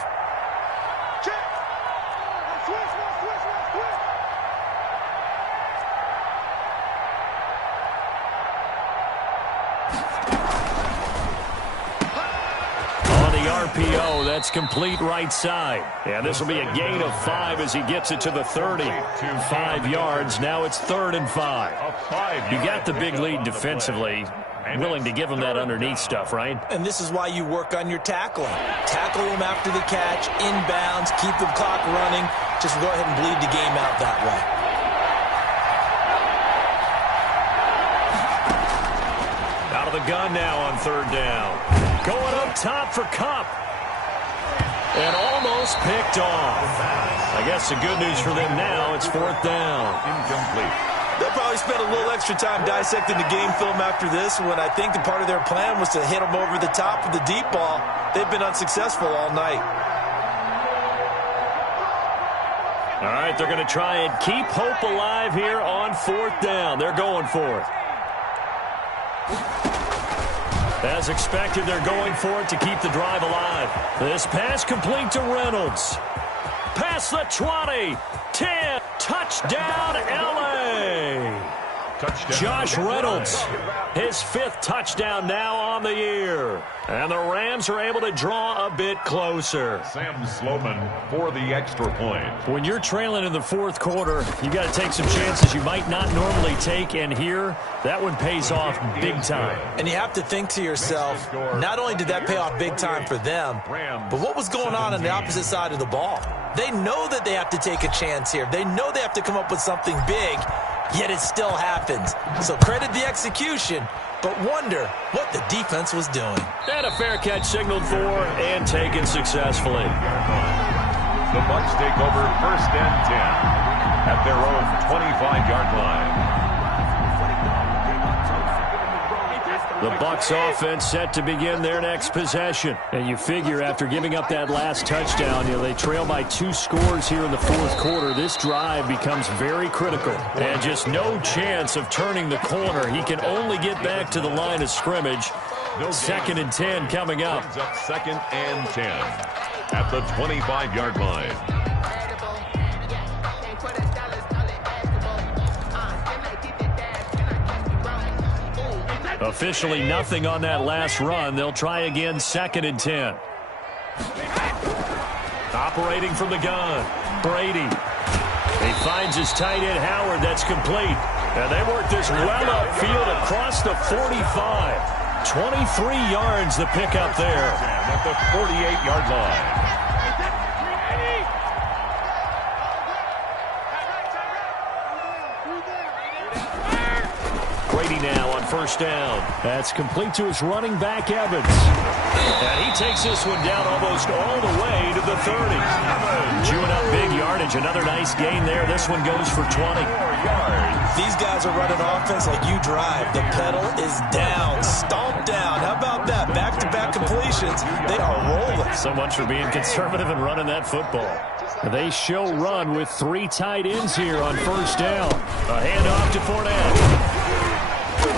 RPO, that's complete right side. And this will be a gain of 5 as he gets it to the 30. 5 yards. Now it's 3rd and 5. You got the big lead defensively. Willing to give him that underneath stuff, right? And this is why you work on your tackling. Tackle him after the catch, inbounds, keep the clock running. Just go ahead and bleed the game out that way. Out of the gun now on 3rd down. Going up top for Kupp. And almost picked off. I guess the good news for them now, it's 4th down. Incomplete. They'll probably spend a little extra time dissecting the game film after this one. I think the part of their plan was to hit them over the top with the deep ball. They've been unsuccessful all night. All right, they're going to try and keep hope alive here on 4th down. They're going for it. As expected, they're going for it to keep the drive alive. This pass complete to Reynolds. Past the 20, 10, touchdown, L.A. Josh Reynolds, his 5th touchdown now on the year. And the Rams are able to draw a bit closer. Sam Sloman for the extra point. When you're trailing in the 4th quarter, you got to take some chances you might not normally take, and here, that one pays off big time. And you have to think to yourself, not only did that pay off big time for them, but what was going on the opposite side of the ball? They know that they have to take a chance here. They know they have to come up with something big, yet it still happens. So credit the execution, but wonder what the defense was doing. And a fair catch signaled for and taken successfully. The Bucs take over 1st and 10 at their own 25-yard line. The Bucs offense set to begin their next possession. And you figure after giving up that last touchdown, they trail by 2 scores here in the 4th quarter. This drive becomes very critical. And just no chance of turning the corner. He can only get back to the line of scrimmage. 2nd and 10 coming up. 2nd and 10 at the 25-yard line. Officially nothing on that last run. They'll try again 2nd and 10. Operating from the gun, Brady. He finds his tight end, Howard. That's complete. And they work this well upfield across the 45. 23 yards the pickup there. At the 48-yard line. Now on 1st down. That's complete to his running back, Evans. And he takes this one down almost all the way to the 30. Chewing up big yardage. Another nice gain there. This one goes for 20. These guys are running offense like you drive. The pedal is down, stomped down. How about that? Back-to-back completions. They are rolling. So much for being conservative and running that football. They show run with 3 tight ends here on 1st down. A handoff to Fournette.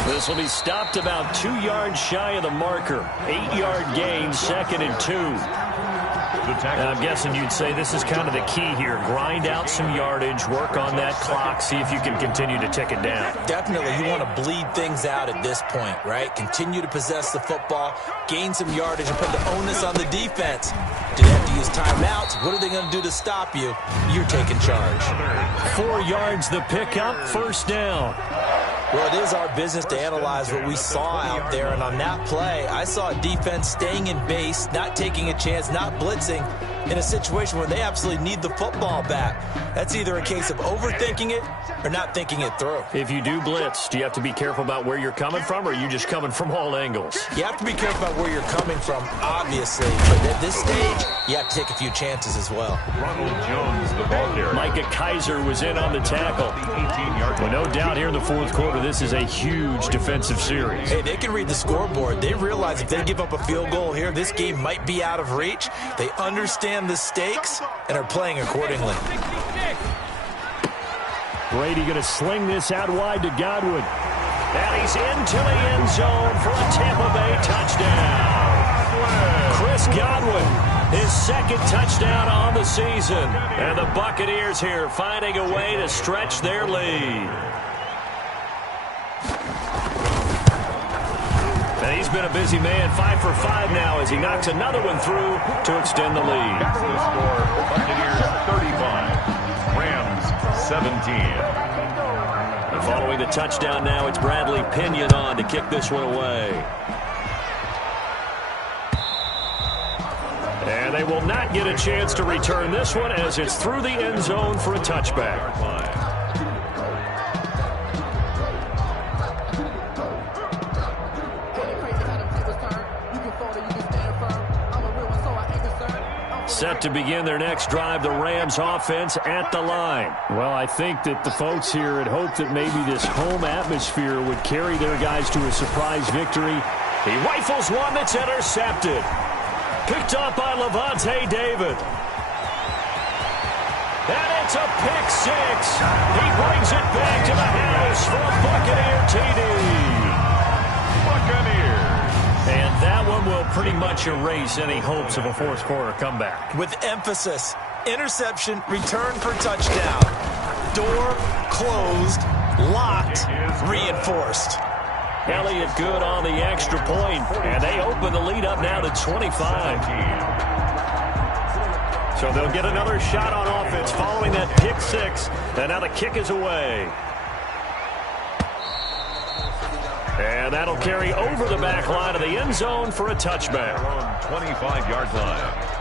This will be stopped about 2 yards shy of the marker. 8-yard gain, 2nd and 2. And I'm guessing you'd say this is kind of the key here. Grind out some yardage, work on that clock, see if you can continue to tick it down. Definitely, you want to bleed things out at this point, right? Continue to possess the football, gain some yardage, and put the onus on the defense. Do they have to use timeouts? What are they going to do to stop you? You're taking charge. 4 yards the pickup, 1st down. Well, it is our business to analyze what we saw out there, and on that play, I saw a defense staying in base, not taking a chance, not blitzing, in a situation where they absolutely need the football back. That's either a case of overthinking it or not thinking it through. If you do blitz, do you have to be careful about where you're coming from, or are you just coming from all angles? You have to be careful about where you're coming from, obviously, but at this stage, you have to take a few chances as well. Ronald Jones, the ball carrier. Micah Kaiser was in on the tackle. Well, no doubt here in the 4th quarter, this is a huge defensive series. Hey, they can read the scoreboard. They realize if they give up a field goal here, this game might be out of reach. They understand the stakes and are playing accordingly. Brady going to sling this out wide to Godwin. And he's into the end zone for a Tampa Bay touchdown. Chris Godwin, his 2nd touchdown on the season. And the Buccaneers here finding a way to stretch their lead. And he's been a busy man, 5 for 5 now as he knocks another one through to extend the lead. The score, Buccaneers 35, Rams 17. And following the touchdown now, it's Bradley Pinion on to kick this one away. And they will not get a chance to return this one as it's through the end zone for a touchback. Set to begin their next drive, the Rams offense at the line. Well, I think that the folks here had hoped that maybe this home atmosphere would carry their guys to a surprise victory. He rifles one that's intercepted. Picked up by Levante David. And it's a pick 6. He brings it back to the house for a Buccaneer TD. Buccaneers. And that one will pretty much erase any hopes of a 4th quarter comeback. With emphasis, interception, return for touchdown. Door closed, locked, reinforced. Elliott good on the extra point, and they open the lead up now to 25. So they'll get another shot on offense following that pick six, and now the kick is away. And that'll carry over the back line of the end zone for a touchback. 25-yard line.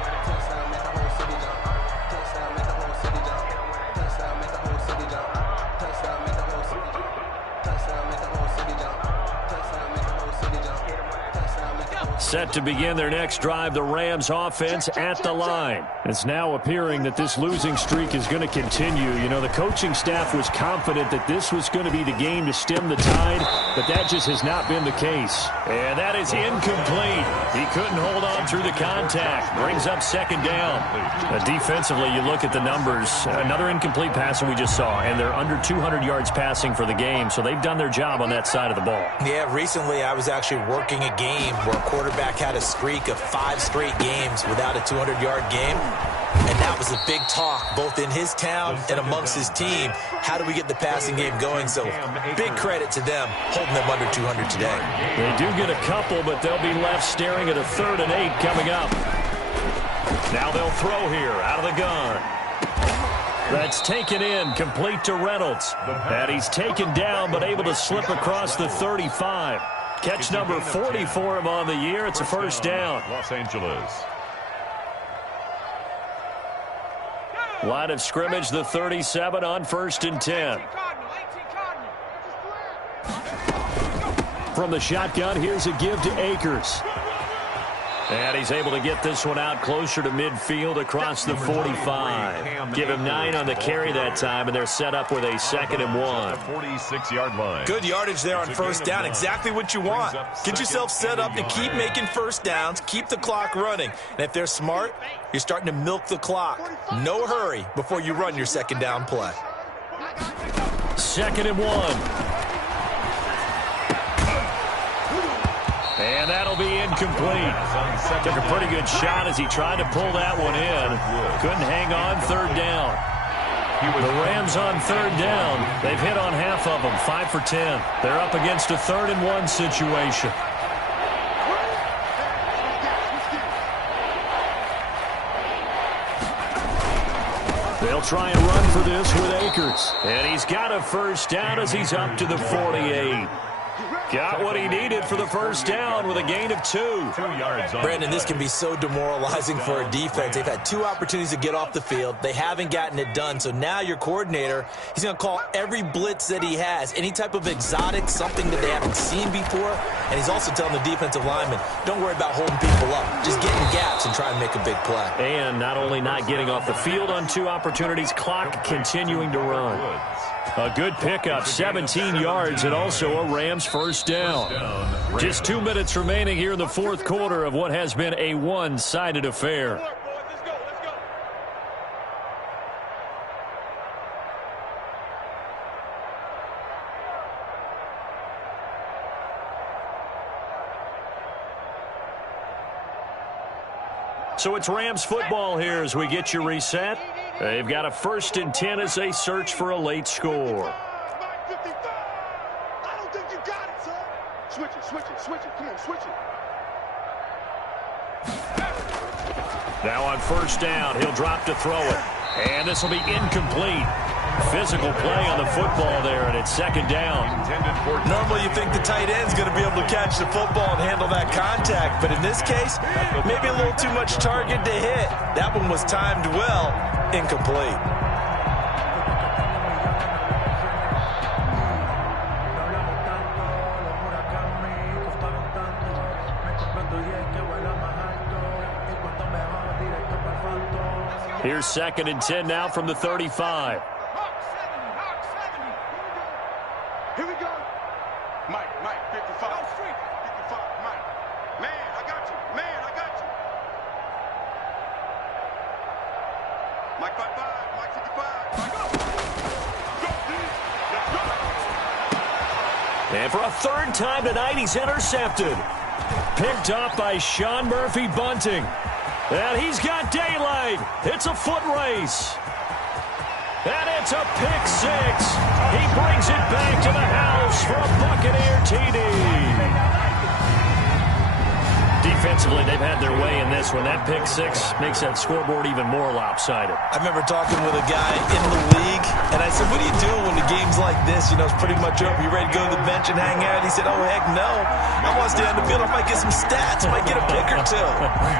Set to begin their next drive, the Rams offense at the line. It's now appearing that this losing streak is going to continue. You know, the coaching staff was confident that this was going to be the game to stem the tide, but that just has not been the case. And that is incomplete. He couldn't hold on through the contact. Brings up second down. Defensively, you look at the numbers. Another incomplete pass that we just saw, and they're under 200 yards passing for the game, so they've done their job on that side of the ball. Yeah, recently I was actually working a game where a quarterback had a streak of 5 straight games without a 200-yard game. And that was a big talk, both in his town and amongst his team. How do we get the passing game going? So big credit to them, holding them under 200 today. They do get a couple, but they'll be left staring at a 3rd and 8 coming up. Now they'll throw here out of the gun. That's taken in, complete to Reynolds. And he's taken down, but able to slip across the 35. Catch number 40 for him on the year. It's a first down. Los Angeles. Line of scrimmage, the 37 on 1st and 10. From the shotgun, here's a give to Akers. And he's able to get this one out closer to midfield across the 45. Give him 9 on the carry that time, and they're set up with a 2nd and 1. 46-yard line. Good yardage there on first down. Exactly what you want. Get yourself set up to keep making first downs, keep the clock running. And if they're smart, you're starting to milk the clock. No hurry before you run your second down play. 2nd and 1. And that'll be incomplete. Took a pretty good shot as he tried to pull that one in. Couldn't hang on, 3rd down. The Rams on 3rd down. They've hit on half of them, 5 for 10. They're up against a 3rd and 1 situation. They'll try and run for this with Akers. And he's got a first down as he's up to the 48. Got what he needed for the first down with a gain of 2. 2 yards on. Brandon, this can be so demoralizing for a defense. They've had 2 opportunities to get off the field. They haven't gotten it done. So now your coordinator, he's going to call every blitz that he has, any type of exotic, something that they haven't seen before. And he's also telling the defensive lineman, don't worry about holding people up. Just get in gaps and try and make a big play. And not only not getting off the field on 2 opportunities, clock continuing to run. A good pickup, 17 yards, and also a Rams first down. Just 2 minutes remaining here in the 4th quarter of what has been a one-sided affair. So it's Rams football here as we get you reset. They've got a 1st and 10 as they search for a late score. I don't think you got it, son. Switch it. Come on, switch it. Now on 1st down, he'll drop to throw it. And this will be incomplete. Physical play on the football there, and it's 2nd down. Normally you think the tight end's going to be able to catch the football and handle that contact, but in this case, maybe a little too much target to hit. That one was timed well, incomplete. Here's 2nd and 10 now from the 35. Here we go. Mike, 55. 55, Mike. Man, I got you. Mike 55, Mike 55. Go. And for a 3rd time tonight, he's intercepted. Picked off by Sean Murphy Bunting. And he's got daylight. It's a foot race. And it's a pick 6. He brings it back Offensively, they've had their way in this one. That pick six makes that scoreboard even more lopsided. I remember talking with a guy in the league, and I said, what do you do when the game's like this? You know, it's pretty much over. You ready to go to the bench and hang out? He said, oh, heck no. I want to stay on the field. I might get some stats. I might get a pick or two.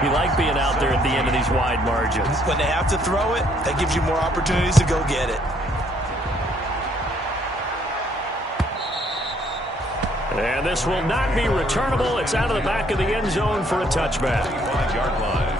You like being out there at the end of these wide margins. When they have to throw it, that gives you more opportunities to go get it. And this will not be returnable. It's out of the back of the end zone for a touchback. 5-yard line.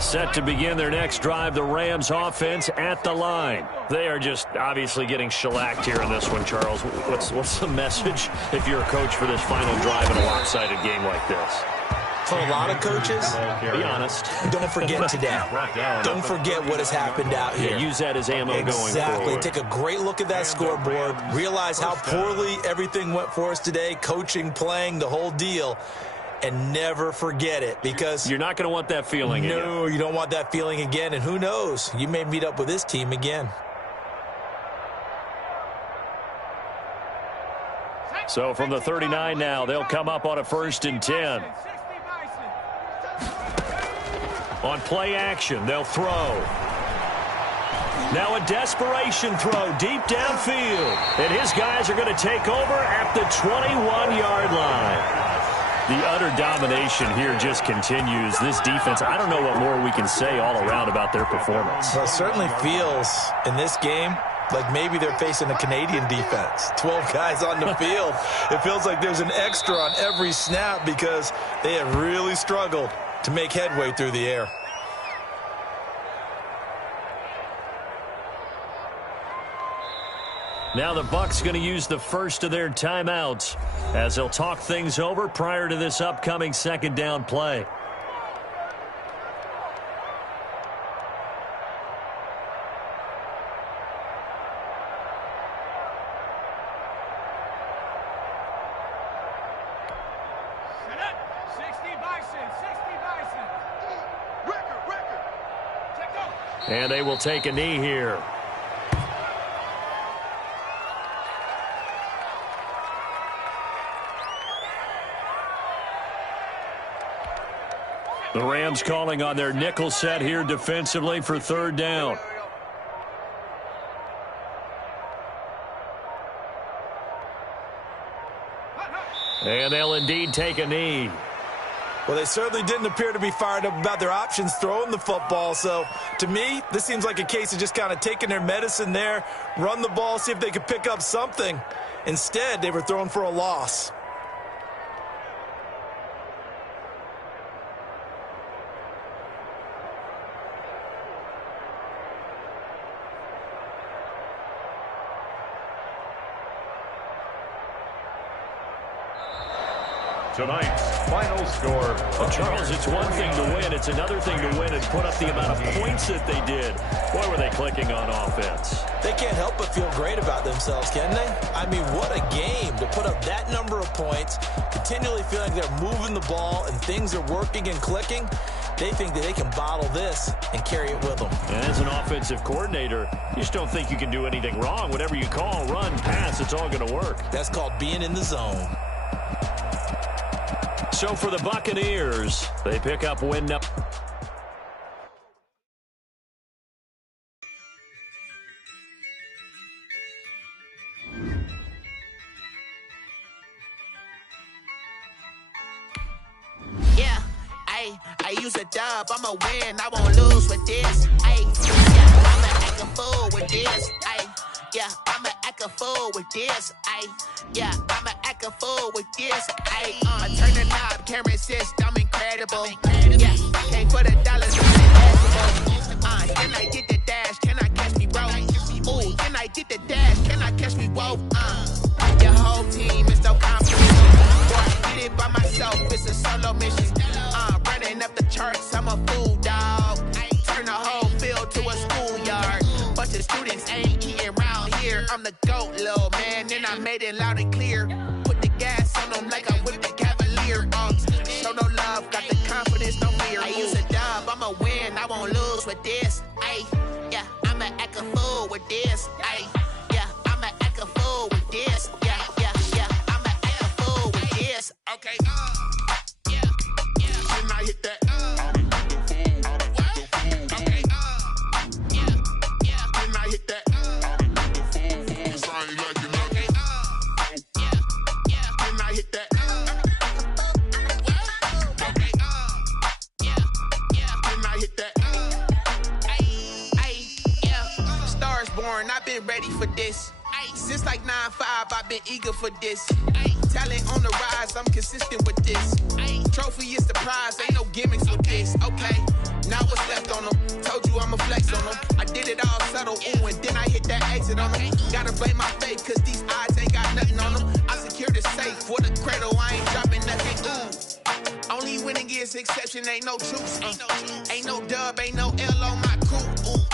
Set to begin their next drive, the Rams offense at the line. They are just obviously getting shellacked here in this one, Charles. What's the message if you're a coach for this final drive in a lopsided game like this? For a lot of coaches, be honest. Don't forget today. Don't forget what has happened out here. Yeah, use that as ammo going forward. Exactly. Take a great look at that scoreboard. Realize how poorly everything went for us today. Coaching, playing, the whole deal. And never forget it, because you're not going to want that feeling again. No, you don't want that feeling again. And who knows? You may meet up with this team again. So from the 39 now, they'll come up on a 1st and 10. On play action, they'll throw. Now a desperation throw deep downfield. And his guys are going to take over at the 21-yard line. The utter domination here just continues. This defense, I don't know what more we can say all around about their performance. Well, it certainly feels in this game like maybe they're facing a Canadian defense. 12 guys on the field. It feels like there's an extra on every snap because they have really struggled to make headway through the air. Now the Bucs going to use the first of their timeouts as they'll talk things over prior to this upcoming 2nd down play. And they will take a knee here. The Rams calling on their nickel set here defensively for 3rd down. And they'll indeed take a knee. Well, they certainly didn't appear to be fired up about their options throwing the football. So, to me, this seems like a case of just kind of taking their medicine there, run the ball, see if they could pick up something. Instead, they were throwing for a loss. Tonight's final score. Well, Charles, it's one thing to win. It's another thing to win and put up the amount of points that they did. Boy, were they clicking on offense. They can't help but feel great about themselves, can they? I mean, what a game to put up that number of points, continually feeling they're moving the ball and things are working and clicking. They think that they can bottle this and carry it with them. And as an offensive coordinator, you just don't think you can do anything wrong. Whatever you call, run, pass, it's all going to work. That's called being in the zone. So for the Buccaneers, they pick up win number. Yeah, I use a dub, I'ma win, I won't lose with this. Yeah, I'ma act a fool with this. Yeah, I'ma act a fool with this. Yeah, I'ma act a fool with this. I turn the knob, camera assist, I'm incredible. Yeah, came for the dollars, then I did the dash, can I catch me, bro? Ooh, then I did the dash, can I catch me, whoa? Your whole team is no competition. Boy, I did it by myself, it's a solo mission. Running up the charts, I'm a fool, dog. Turn the whole field to a schoolyard. Bunch of students ain't eating round here. I'm the GOAT, little man, and I made it loud and clear. Put the gas on them like I'm with the Cavalier. Show no love, got the this. Ay, yeah, I'ma act a fool with this. Yeah, yeah, yeah, I'ma act a fool with this. Okay, yeah, yeah. Can I hit that? Okay, yeah, yeah. Can I hit that? I've been ready for this. Since like 9-5, I've been eager for this. Talent on the rise, I'm consistent with this. Trophy is the prize, ain't no gimmicks with this. Okay, now what's left on them? Told you I'ma flex on them. I did it all subtle, ooh, and then I hit that exit on them. Gotta blame my faith, cause these odds ain't got nothing on them. I secured the safe for the cradle, I ain't dropping nothing, ooh. Only winning is exception, ain't no truth. Ain't no dub, ain't no L on my crew, ooh.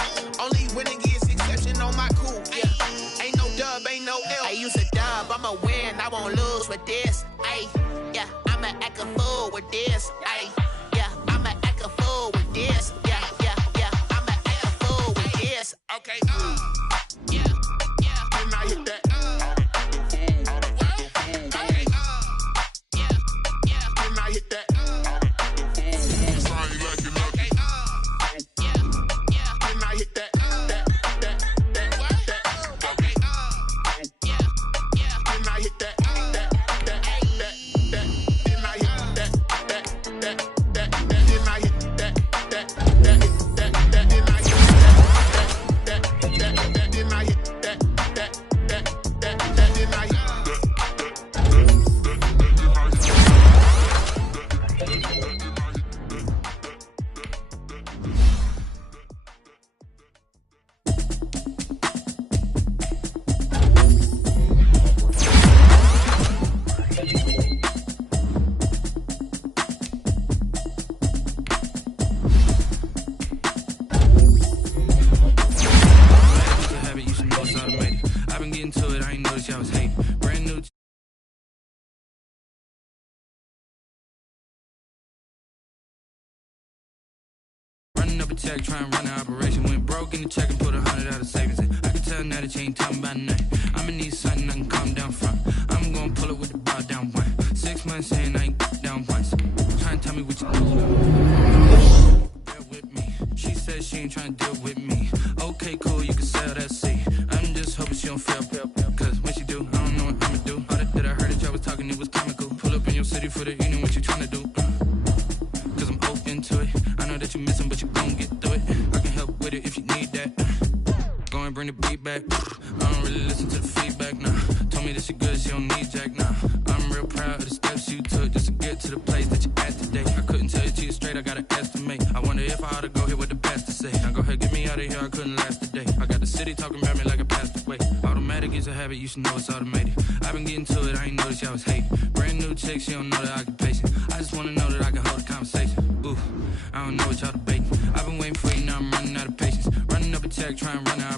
Only winning is exception on my cool, yeah. Ain't no dub, ain't no L. I use a dub, I'ma win, I won't lose with this. Ay, yeah, I'ma act a fool with this. Ay, yeah, I'ma act a fool with this. Yeah, yeah, yeah, I'ma act a fool with this. Okay, yeah, yeah. Can I hit that? Okay, yeah, yeah. Can I hit that? Check, try and run the operation. Went broke in the check and put 100 out of savings in. I can tell now that you ain't talking about nothing. I'ma need something I can calm down from. I'm gonna pull it with the bar down one. 6 months in, I ain't down once. Try and tell me what you do. Bear with me. She said she ain't trying to deal with me. Okay, cool, you can sell that seat. I'm just hoping she don't fail. Cause when she do, I don't know what I'ma do. All that I heard that y'all was talking, it was comical. Pull up in your city for the evening, what you trying to do? Cause I'm open to it. I know that you missing, but you gon' get through it. I can help with it if you need that. Go and bring the beat back. I don't really listen to the feedback, nah. Told me that she good, she don't need jack, nah. I'm real proud of the steps you took just to get to the place that you at today. I couldn't tell you to you straight, I gotta estimate. I wonder if I ought to go here with the best to say. Now go ahead, get me out of here, I couldn't last today. I got the city talking about me like I passed away. Automatic is a habit, you should know it's automated. I've been getting to it, I ain't noticed y'all was hating. Brand new chick, she don't know the occupation. I just wanna know that I can hold a conversation. Ooh, I don't know what y'all debating. I've been waiting for you, now I'm running out of patience. Running up a check, trying to run out